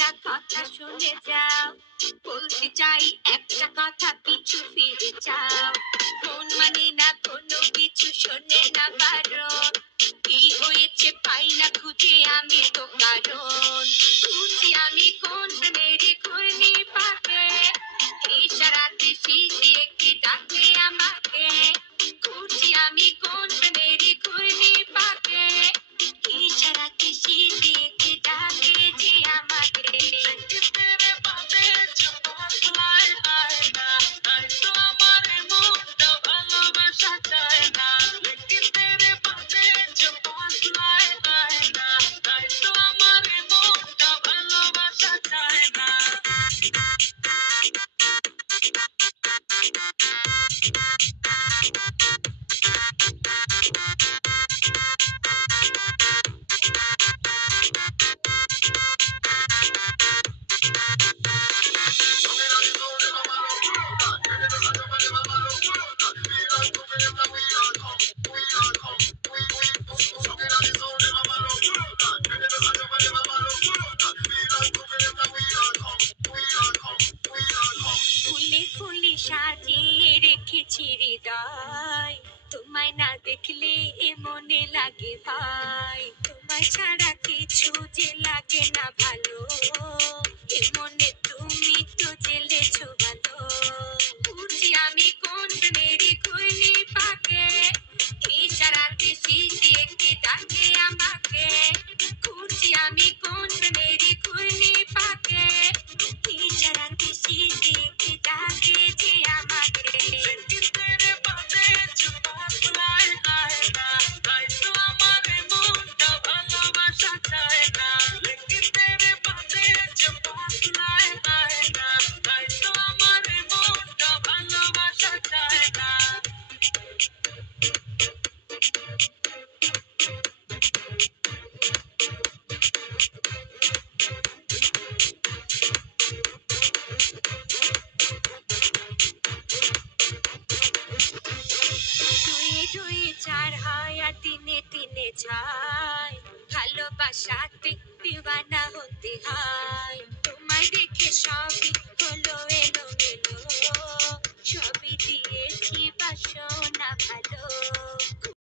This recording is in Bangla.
না কথা শুনে যাও, বলতে চাই একটা কথা পিছু ফিরে যাও। মন মানে না কোনো কিছু শোনে না বারণ, কি হয়েছে পাই না খুঁজে আমি তো কারণ। খুঁজি আমি কোন মেরে ঘূর্ণি পাকে, ইশারাতে শিশিয়ে কি ডাকে আমাকে। খুঁজি আমি কোন মেরে ঘূর্ণি পাকে, ইশারাতে শিশিয়ে কি ডাকে যে আমাকে। ফুলে ফুলে সাজিয়ে রেখেছি হৃদয়, তোমায় না দেখলে এ মনে লাগে ভাই। তোমায় ছাড়া কিছু যে লাগে না ভালো, এ মনে তুমি তো জেলেছো ভালো। খুঁজি আমি কোন মেরি ঘূর্ণি পাকে, ইশারাতে শিশিয়ে কি ডাকে আমাকে। খুঁজি আমি কোন মেরি ঘূর্ণি পাকে, ইশারাতে শিশিয়ে কি ডাকে যে আমাকে। দুয়ে দুয়ে চার হয় আর তিনে তিনে ছাই, ভালোবাসাতে দিওয়ানা হতে হয়। তোমায় দেখে সবই হলো এলো মেলো, সবই দিয়েছি বাসনা ভালো।